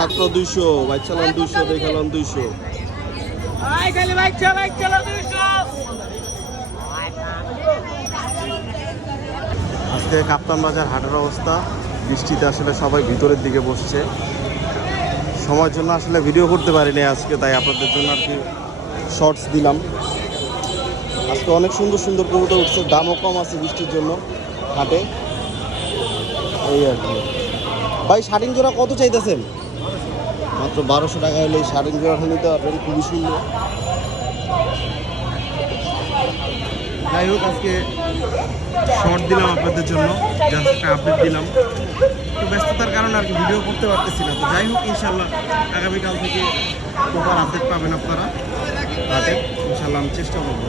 মাত্র 200, বাইক চালান 200, দেখালাম 200। আজকে কাপ্তান বাজার হাটের অবস্থা, বৃষ্টিতে আসলে সবাই ভিতরের দিকে বসছে। সময়ের জন্য আসলে ভিডিও করতে পারিনি আজকে, তাই আপনাদের জন্য আর কি শর্টস দিলাম। আজকে অনেক সুন্দর সুন্দর কবুতর উঠছে, দামও কম আছে বৃষ্টির জন্য হাটে, এই আর কি। ভাই শার্টিং জোড়া কত চাইতেছেন? মাত্র 1200 টাকা হলে এই শার্টিং জোড়াটা নিতে পারবেন, খুবই সুন্দর। যাই হোক, আজকে শর্ট দিলাম আপনাদের জন্য, জাস্ট একটা আপডেট দিলাম। একটু ব্যস্ততার কারণে আর কি ভিডিও করতে পারতেছি না। তো যাই হোক, ইনশাল্লাহ আগামীকাল থেকে প্রপার আপডেট পাবেন আপনারা হাটে, ইনশাল্লাহ আমি চেষ্টা করবো।